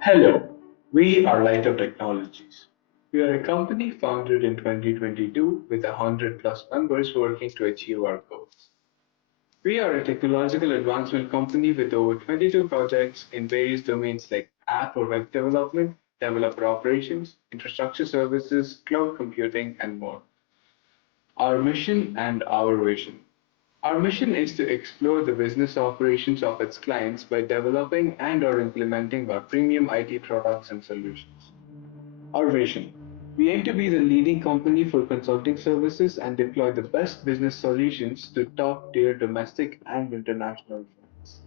Hello, we are Lightup Technologies. We are a company founded in 2022 with 100 plus members working to achieve our goals. We are a technological advancement company with over 22 projects in various domains like app or web development, developer operations, infrastructure services, cloud computing, and more. Our mission and our vision. Our mission is to explore the business operations of its clients by developing and or implementing our premium IT products and solutions. Our vision. We aim to be the leading company for consulting services and deploy the best business solutions to top tier domestic and international clients.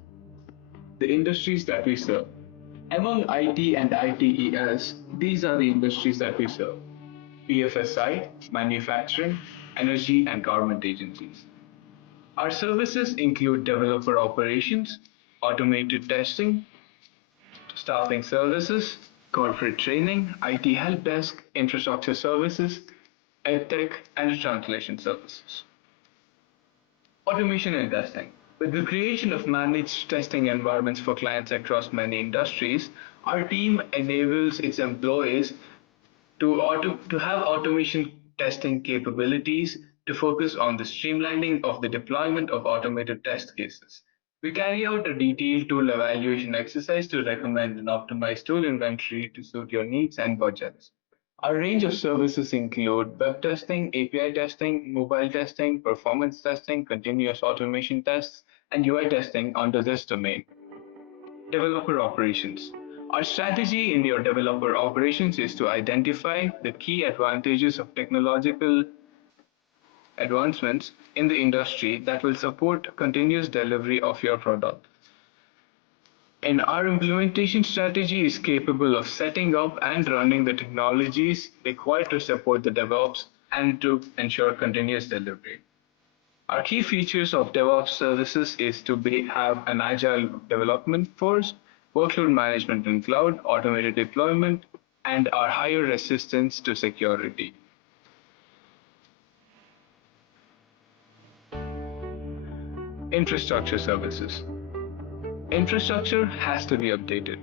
The industries that we serve. Among IT and ITES, these are the industries that we serve: BFSI, manufacturing, energy, and government agencies. Our services include developer operations, automated testing, staffing services, corporate training, IT help desk, infrastructure services, EdTech, and translation services. Automation and testing. With the creation of managed testing environments for clients across many industries, our team enables its employees to have automation testing capabilities to focus on the streamlining of the deployment of automated test cases. We carry out a detailed tool evaluation exercise to recommend an optimized tool inventory to suit your needs and budgets. Our range of services include web testing, API testing, mobile testing, performance testing, continuous automation tests, and UI testing under this domain. Developer operations. Our strategy in your developer operations is to identify the key advantages of technological advancements in the industry that will support continuous delivery of your product. And our implementation strategy is capable of setting up and running the technologies required to support the DevOps and to ensure continuous delivery. Our key features of DevOps services is to have an agile development force, workload management in cloud, automated deployment, and our higher resistance to security. Infrastructure services. Infrastructure has to be updated.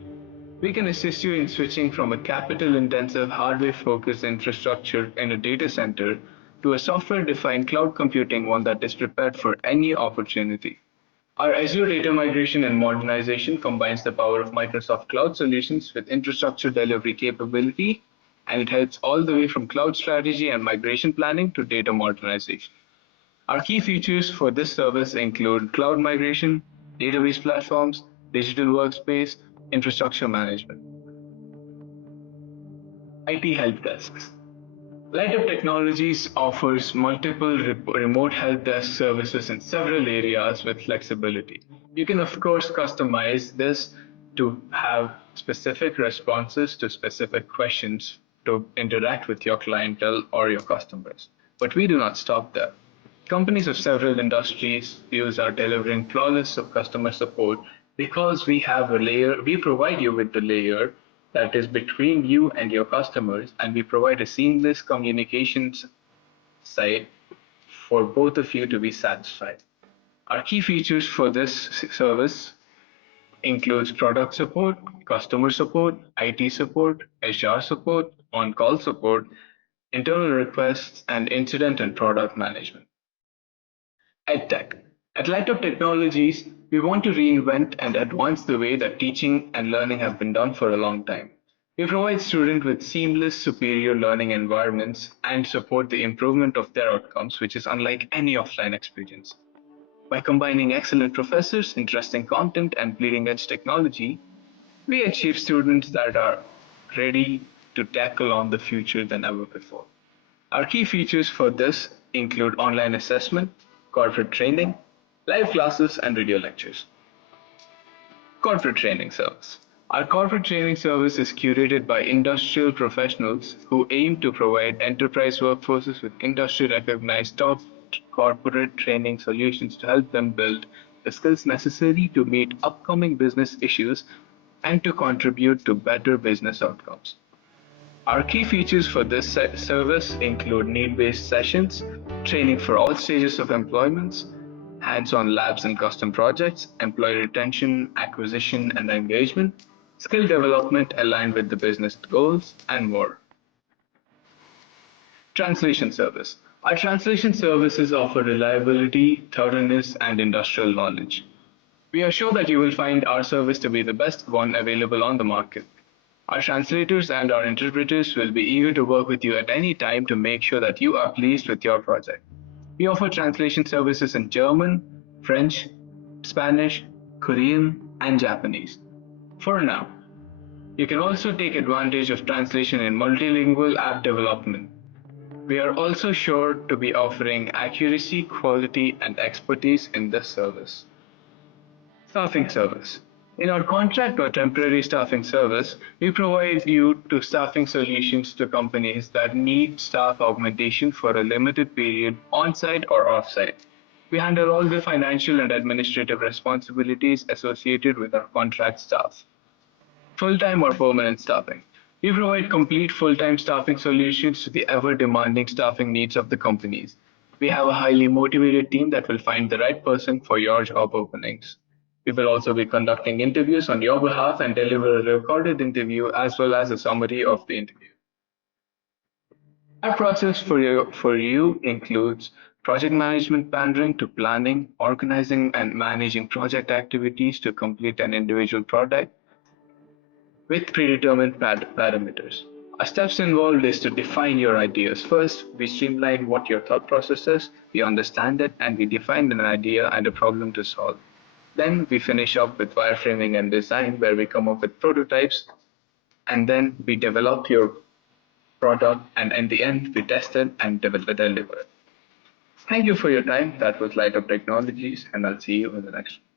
We can assist you in switching from a capital-intensive, hardware-focused infrastructure in a data center to a software-defined cloud computing one that is prepared for any opportunity. Our Azure data migration and modernization combines the power of Microsoft Cloud solutions with infrastructure delivery capability, and it helps all the way from cloud strategy and migration planning to data modernization. Our key features for this service include cloud migration, database platforms, digital workspace, infrastructure management. IT help desks. Lightup Technologies offers multiple remote help desk services in several areas with flexibility. You can, of course, customize this to have specific responses to specific questions to interact with your clientele or your customers. But we do not stop there. Companies of several industries use our delivering flawless customer support because we provide you with the layer that is between you and your customers, and we provide a seamless communications site for both of you to be satisfied. Our key features for this service includes product support, customer support, IT support, HR support, on-call support, internal requests, and incident and product management. EdTech. At Lightup Technologies, we want to reinvent and advance the way that teaching and learning have been done for a long time. We provide students with seamless, superior learning environments and support the improvement of their outcomes, which is unlike any offline experience. By combining excellent professors, interesting content, and bleeding edge technology, we achieve students that are ready to tackle on the future than ever before. Our key features for this include online assessment, corporate training, live classes, and video lectures. Corporate training service. Our corporate training service is curated by industrial professionals who aim to provide enterprise workforces with industry recognized top corporate training solutions to help them build the skills necessary to meet upcoming business issues and to contribute to better business outcomes. Our key features for this service include need-based sessions, training for all stages of employment, hands-on labs and custom projects, employee retention, acquisition, and engagement, skill development aligned with the business goals, and more. Translation service. Our translation services offer reliability, thoroughness, and industrial knowledge. We are sure that you will find our service to be the best one available on the market. Our translators and our interpreters will be eager to work with you at any time to make sure that you are pleased with your project. We offer translation services in German, French, Spanish, Korean, and Japanese. For now, you can also take advantage of translation in multilingual app development. We are also sure to be offering accuracy, quality, and expertise in this service. Staffing service. In our contract or temporary staffing service, we provide you to staffing solutions to companies that need staff augmentation for a limited period on-site or off-site. We handle all the financial and administrative responsibilities associated with our contract staff. Full-time or permanent staffing. We provide complete full-time staffing solutions to the ever-demanding staffing needs of the companies. We have a highly motivated team that will find the right person for your job openings. We will also be conducting interviews on your behalf and deliver a recorded interview as well as a summary of the interview. Our process for you includes project management pandering to planning, organizing and managing project activities to complete an individual product, with predetermined parameters. Our steps involved is to define your ideas. First, we streamline what your thought process is, we understand it, and we define an idea and a problem to solve. Then we finish up with wireframing and design, where we come up with prototypes, and then we develop your product, and in the end, we test it and deliver it. Thank you for your time. That was Lightup Technologies, and I'll see you in the next one.